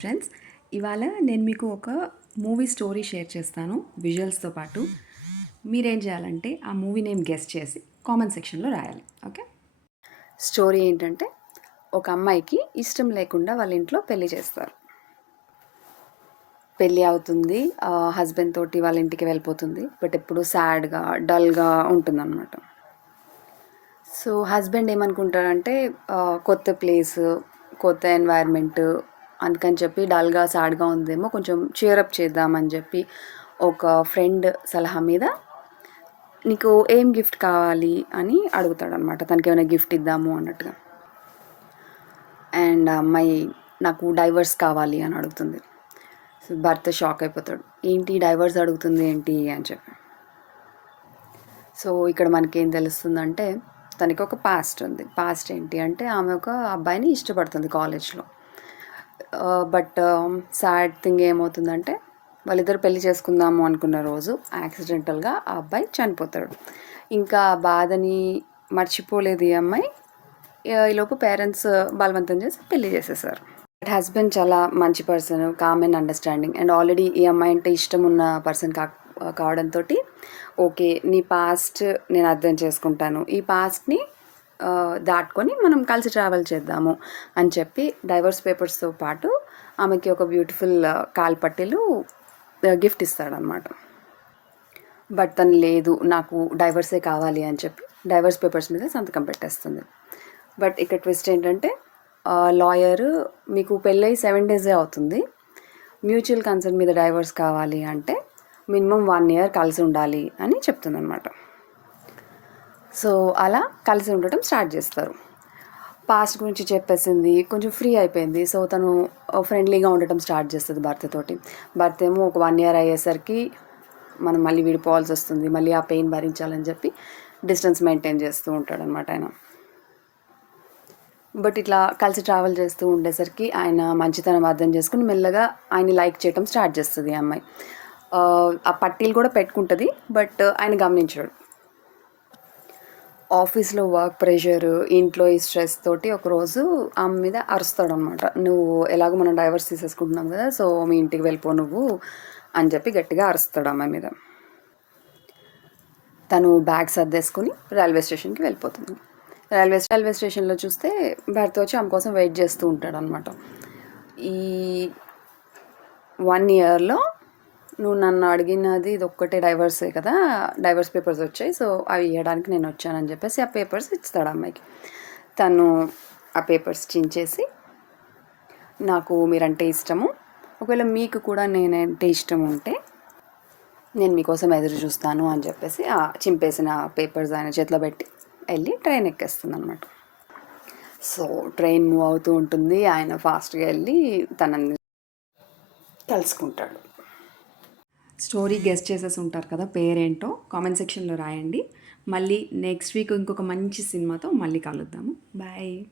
Friends ఇవాళ నేను మీకు ఒక మూవీ స్టోరీ షేర్ చేస్తాను విజువల్స్తో పాటు. మీరేం చేయాలంటే ఆ మూవీ నేమ్ గెస్ట్ చేసి కామెంట్ సెక్షన్లో రాయాలి ఓకే? స్టోరీ ఏంటంటే ఒక అమ్మాయికి ఇష్టం లేకుండా వాళ్ళ ఇంట్లో పెళ్ళి చేస్తారు. పెళ్ళి అవుతుంది హస్బెండ్ తోటి వాళ్ళ ఇంటికి వెళ్ళిపోతుంది బట్ ఎప్పుడు సాడ్గా డల్గా ఉంటుందన్నమాట. సో హస్బెండ్ ఏమనుకుంటారంటే కొత్త ప్లేస్ కొత్త ఎన్వైర్న్మెంట్ అందుకని చెప్పి డల్గా సాడ్గా ఉందేమో కొంచెం చేరప్ చేద్దామని చెప్పి ఒక ఫ్రెండ్ సలహా మీద నీకు ఏం గిఫ్ట్ కావాలి అని అడుగుతాడు అనమాట తనకి ఏమైనా గిఫ్ట్ ఇద్దాము అన్నట్టుగా. అండ్ ఆ అమ్మాయి నాకు డైవర్స్ కావాలి అని అడుగుతుంది. సో భర్త షాక్ అయిపోతాడు. ఏంటి డైవర్స్ అడుగుతుంది ఏంటి? అని చెప్పి. సో ఇక్కడ మనకేం తెలుస్తుందంటే తనకి ఒక పాస్ట్ ఉంది. పాస్ట్ ఏంటి అంటే ఆమె ఒక అబ్బాయిని ఇష్టపడుతుంది కాలేజ్లో బట్ um, సాడ్ థింగ్ ఏమవుతుందంటే వాళ్ళిద్దరు పెళ్ళి చేసుకుందాము అనుకున్న రోజు యాక్సిడెంటల్గా ఆ అబ్బాయి చనిపోతాడు. ఇంకా ఆ బాధని మర్చిపోలేదు ఈ అమ్మాయి. ఈలోపు పేరెంట్స్ బలవంతం చేసి పెళ్ళి చేసేసారు. బట్ హస్బెండ్ చాలా మంచి person calm and understanding and already ఈ అమ్మాయి అంటే ఇష్టం ఉన్న పర్సన్ కా కావడంతో ఓకే నీ పాస్ట్ నేను అర్థం చేసుకుంటాను. ఈ పాస్ట్ని దాటుకొని మనం కలిసి ట్రావెల్ చేద్దాము అని చెప్పి డైవర్స్ పేపర్స్తో పాటు ఆమెకి ఒక బ్యూటిఫుల్ కాల్పట్టెలు గిఫ్ట్ ఇస్తాడనమాట బట్ తను లేదు నాకు డైవర్సే కావాలి అని చెప్పి డైవర్స్ పేపర్స్ మీద సంతకం పెట్టేస్తుంది. బట్ ఇక్కడ ట్విస్ట్ ఏంటంటే లాయర్ మీకు పెళ్ళై సెవెన్ డేసే అవుతుంది. మ్యూచువల్ కన్సర్న్ మీద డైవర్స్ కావాలి అంటే మినిమం వన్ ఇయర్ కలిసి ఉండాలి అని చెప్తుందన్నమాట. సో అలా కలిసి ఉండటం స్టార్ట్ చేస్తారు. పాస్ట్ గురించి చెప్పేసింది కొంచెం ఫ్రీ అయిపోయింది. సో తను ఫ్రెండ్లీగా ఉండటం స్టార్ట్ చేస్తుంది భర్తతోటి భర్త ఏమో ఒక వన్ ఇయర్ అయ్యేసరికి మనం మళ్ళీ విడిపోవాల్సి వస్తుంది. మళ్ళీ ఆ పెయిన్ భరించాలని చెప్పి డిస్టెన్స్ మెయింటైన్ చేస్తూ ఉంటాడు అనమాట ఆయన. బట్ ఇట్లా కలిసి ట్రావెల్ చేస్తూ ఉండేసరికి ఆయన మంచితనం అర్థం చేసుకుని మెల్లగా ఆయన లైక్ చేయటం స్టార్ట్ చేస్తుంది ఈ అమ్మాయి. ఆ, ఆ పట్టీలు కూడా పెట్టుకుంటుంది బట్ ఆయన గమనించాడు. ఆఫీస్లో వర్క్ ప్రెషర్ ఇంట్లో ఈ స్ట్రెస్ తోటి ఒకరోజు ఆమె మీద అరుస్తాడు అనమాట నువ్వు ఎలాగో మనం డైవర్స్ తీసేసుకుంటున్నాం కదా సో మీ ఇంటికి వెళ్ళిపో నువ్వు అని చెప్పి గట్టిగా అరుస్తాడు ఆమె మీద. తను బ్యాగ్ సర్దేసుకుని రైల్వే స్టేషన్కి వెళ్ళిపోతుంది. రైల్వే రైల్వే స్టేషన్లో చూస్తే భర్త వచ్చి ఆమె కోసం వెయిట్ చేస్తూ ఉంటాడు అనమాట ఈ వన్ ఇయర్లో నువ్వు నన్ను అడిగినది ఇది ఒక్కటే డైవర్సే కదా? డైవర్స్ పేపర్స్ వచ్చాయి. సో అవి ఇవ్వడానికి నేను వచ్చానని చెప్పేసి ఆ పేపర్స్ ఇస్తాడు అమ్మాయికి. తను ఆ పేపర్స్ చించేసి నాకు మీరంటే ఇష్టము. ఒకవేళ మీకు కూడా నేనంటే ఇష్టం ఉంటే నేను మీకోసం ఎదురు చూస్తాను అని చెప్పేసి ఆ చింపేసిన పేపర్స్ ఆయన చేతిలో పెట్టి వెళ్ళి ట్రైన్ ఎక్కేస్తుంది అనమాట సో ట్రైన్ మూవ్ అవుతూ ఉంటుంది. ఆయన ఫాస్ట్గా వెళ్ళి తనని కలుసుకుంటాడు స్టోరీ గెస్ట్ చేసేసి ఉంటారు కదా పేరేంటో కామెంట్ సెక్షన్లో రాయండి. మళ్ళీ నెక్స్ట్ వీక్ ఇంకొక మంచి సినిమాతో మళ్ళీ కలుద్దాము. బాయ్.